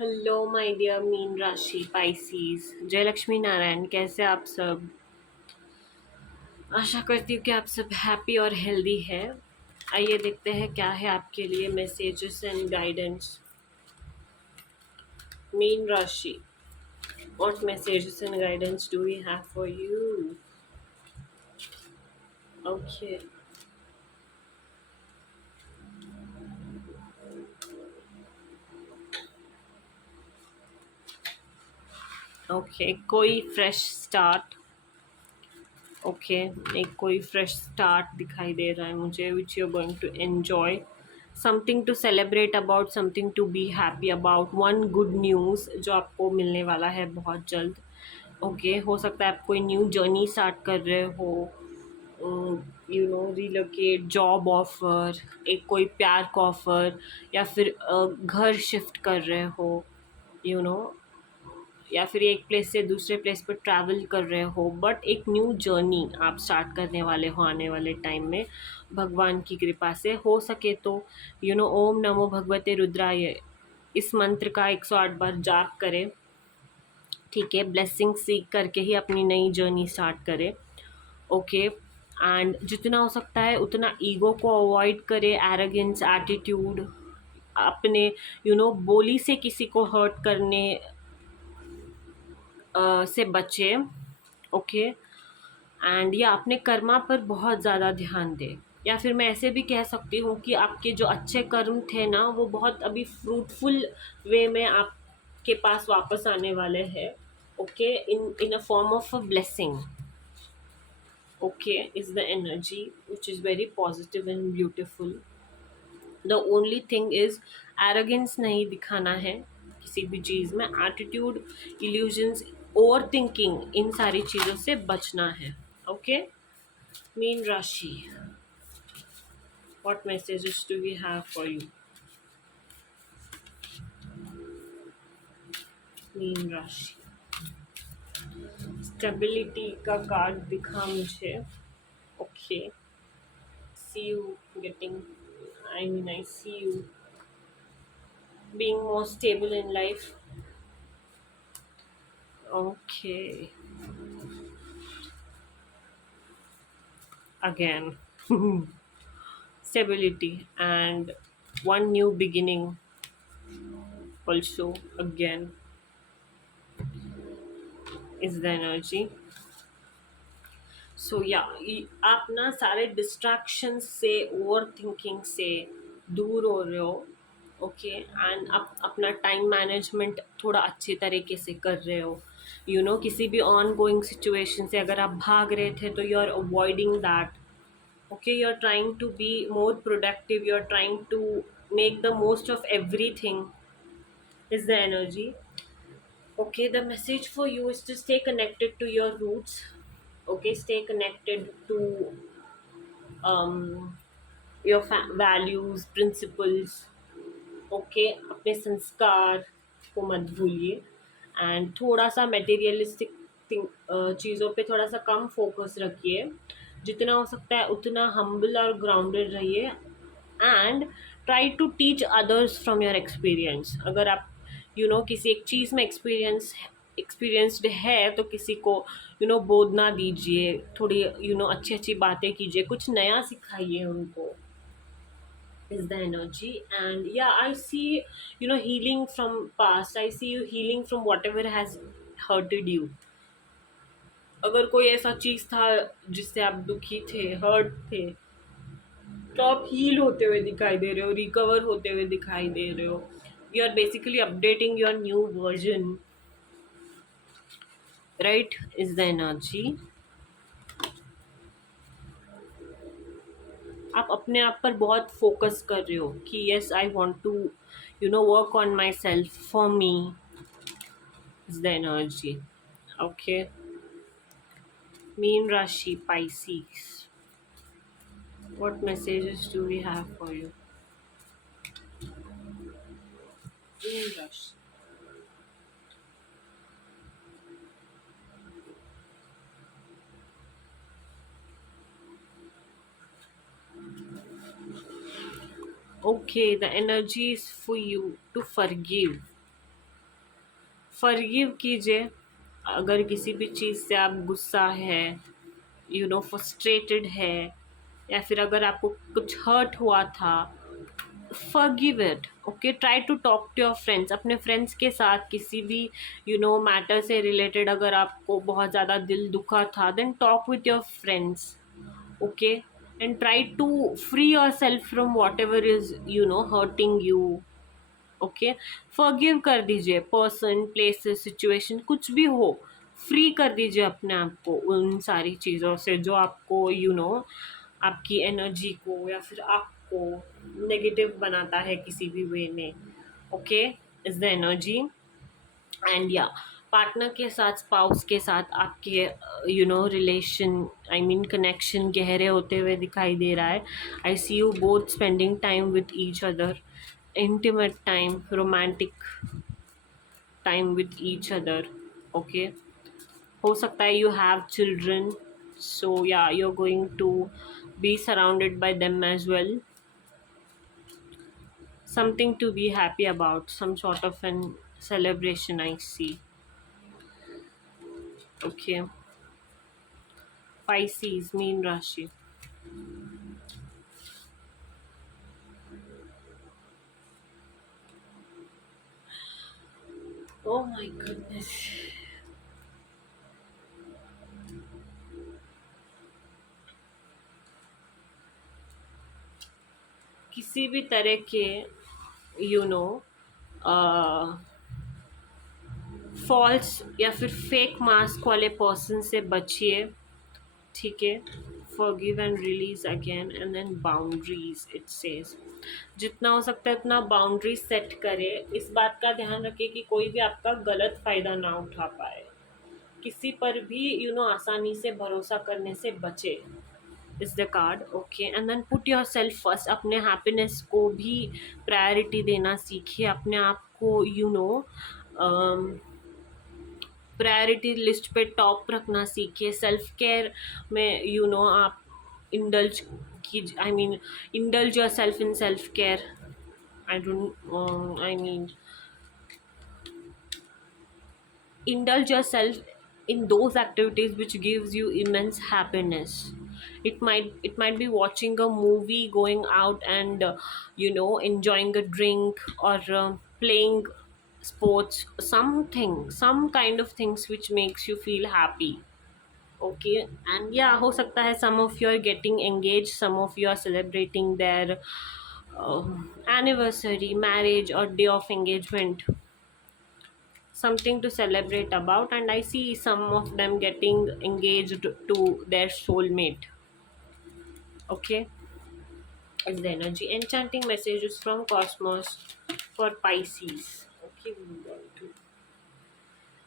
Hello my dear mean राशि पाइसीज। जय लक्ष्मी नारायण, कैसे आप सब? आशा करती हूँ कि आप सब हैप्पी और हेल्दी है। आइए देखते हैं क्या है आपके लिए मैसेजेस एंड गाइडेंस। मीन राशि, what messages and guidance do we have for you? Okay. Okay, कोई फ्रेश स्टार्ट। ओके, एक कोई फ्रेश स्टार्ट दिखाई दे रहा है मुझे, which you are going to enjoy, something to celebrate about, something to be happy about, one good news जो आपको मिलने वाला है बहुत जल्द। ओके, हो सकता है आप कोई न्यू जर्नी स्टार्ट कर रहे हो, रिलोकेट, जॉब ऑफर, एक कोई प्यार का ऑफर, या फिर घर शिफ्ट कर रहे हो, यू नो या फिर एक प्लेस से दूसरे प्लेस पर ट्रैवल कर रहे हो, बट एक न्यू जर्नी आप स्टार्ट करने वाले हो आने वाले टाइम में भगवान की कृपा से। हो सके तो ओम नमो भगवते रुद्राय, इस मंत्र का 108 बार जाप करें। ठीक है, ब्लेसिंग सीख करके ही अपनी नई जर्नी स्टार्ट करें। ओके, एंड जितना हो सकता है उतना ईगो को अवॉइड करें, एरोगेंस एटीट्यूड अपने बोली से किसी को हर्ट करने से बचे। ओके, एंड या अपने कर्मा पर बहुत ज़्यादा ध्यान दें, या फिर मैं ऐसे भी कह सकती हूँ कि आपके जो अच्छे कर्म थे ना, वो बहुत अभी फ्रूटफुल वे में आपके पास वापस आने वाले हैं। Okay, in a form of a blessing. Okay, is the energy which is very positive and beautiful. The only thing is arrogance नहीं दिखाना है किसी भी चीज़ में, एटीट्यूड, इल्यूजन्स, ओवर थिंकिंग, इन सारी चीज़ों से बचना है। ओके, मीन राशि, what messages do we have for you? मीन राशि, स्टेबिलिटी का कार्ड दिखा मुझे। Okay, see you getting, I see you being more stable in life. Okay, again, stability and one new beginning also again is the energy. सो या आप ना सारे डिस्ट्रैक्शन से, ओवर थिंकिंग से दूर हो रहे हो। ओके, एंड आप अपना टाइम मैनेजमेंट थोड़ा अच्छे तरीके से कर रहे हो। किसी भी ऑन गोइंग सिचुएशन से अगर आप भाग रहे थे तो you are avoiding that. Okay, you are trying to be more productive, you are trying to make the most of everything, is the energy. Okay, the message for you is to stay connected to your roots. Okay, stay connected to your values, principles. Okay, अपने संस्कार को मत भूलिए, एंड थोड़ा सा मटेरियलिस्टिक चीज़ों पे थोड़ा सा कम फोकस रखिए। जितना हो सकता है उतना हम्बल और ग्राउंडेड रहिए, and try to teach others from your experience. अगर आप किसी एक चीज़ में एक्सपीरियंस्ड है तो किसी को बोध ना दीजिए, थोड़ी अच्छी अच्छी बातें कीजिए, कुछ नया सिखाइए उनको, is the energy. And yeah, I see healing from past, I see you healing from whatever has hurted you। अगर कोई ऐसा चीज था जिससे आप दुखी थे, हर्ट थे, तो आप हील होते हुए दिखाई दे रहे हो, रिकवर होते हुए दिखाई दे रहे हो। You are basically updating your new version, right, is the energy. आप अपने आप पर बहुत फोकस कर रहे हो कि yes I want to work on myself, for me, is the energy. Okay, मीन राशि Pisces, what messages do we have for you? मीन राशि, okay, the energy is for you to forgive, forgive कीजिए अगर किसी भी चीज़ से आप गुस्सा है, फ्रस्ट्रेटेड है, या फिर अगर आपको कुछ हर्ट हुआ था, forgive it. Okay, try to talk to your friends, अपने फ्रेंड्स के साथ किसी भी मैटर से रिलेटेड अगर आपको बहुत ज़्यादा दिल दुखा था, then talk with your friends. Okay, and try to free yourself from whatever is hurting you. Okay, forgive कर दीजिए, पर्सन, प्लेसेस, सिचुएशन, कुछ भी हो, फ्री कर दीजिए अपने आप को उन सारी चीज़ों से जो आपको आपकी एनर्जी को या फिर आपको नेगेटिव बनाता है किसी भी वे में। Okay, is the energy. And या पार्टनर के साथ, स्पाउस के साथ आपके रिलेशन, आई मीन कनेक्शन गहरे होते हुए दिखाई दे रहा है। I see you both spending time with each other, intimate time, romantic time with each other. Okay, हो सकता है you have children, so yeah, you're going to be surrounded by them as well. Something to be happy about, some sort of an celebration I see. Okay, Pisces, mean Rashi. Oh my goodness. किसी भी तरह के you know false या फिर fake mask वाले पर्सन से बचिए। ठीक है, forgive and release again, and then boundaries it says. जितना हो सकता है उतना बाउंड्रीज सेट करें। इस बात का ध्यान रखिए कि कोई भी आपका गलत फ़ायदा ना उठा पाए। किसी पर भी आसानी से भरोसा करने से बचे, is the card. Okay, and then put yourself first, अपने हैप्पीनेस को भी प्रायोरिटी देना सीखिए। अपने आप को प्रायोरिटी लिस्ट पे टॉप रखना सीखिए। सेल्फ केयर में आप इंडल्ज कीजिए, I mean indulge your self in self care. I mean indulge yourself in those activities which gives you immense happiness. It might be watching a movie, going out and enjoying a drink, or playing sports, some kind of things which makes you feel happy. Okay, and yeah, ho sakta hai some of you are getting engaged, some of you are celebrating their anniversary, marriage, or day of engagement, something to celebrate about. And I see some of them getting engaged to their soulmate. Okay, it's the energy. Enchanting messages from cosmos for Pisces. Okay, we move on to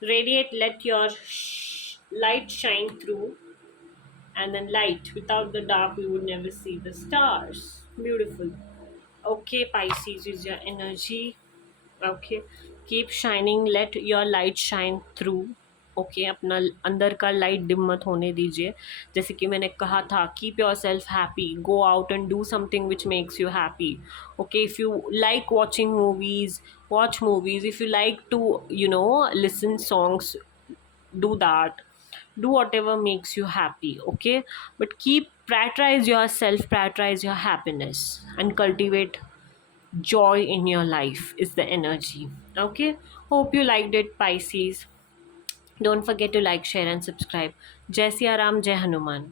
radiate, let your light shine through, and then light, without the dark we would never see the stars. Beautiful. Okay, Pisces is your energy. Okay, keep shining, let your light shine through. Okay, अपना अंदर का light dim मत होने दीजिए। जैसे कि मैंने कहा था, keep yourself happy, go out and do something which makes you happy. Okay, if you like watching movies, watch movies. If you like to listen songs, do that. Do whatever makes you happy. Okay, but keep prioritize yourself, prioritize your happiness, and cultivate joy in your life, is the energy. Okay, hope you liked it, Pisces. Don't forget to like, share and subscribe. Jai Siya Ram, Jai Hanuman.